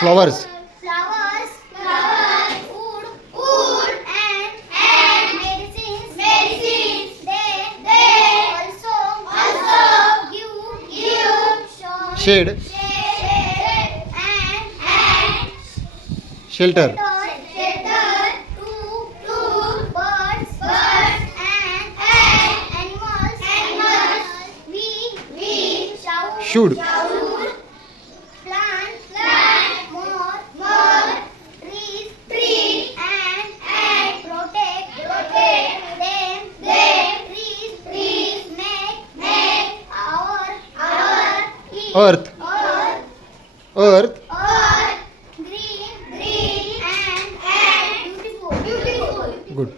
Flowers. Flowers, food, and medicines. They also give Shade. and Shelter. shelter to birds and animals. We Should. plant more trees and protect them. Trees make our Earth. Earth. green and beautiful. Good.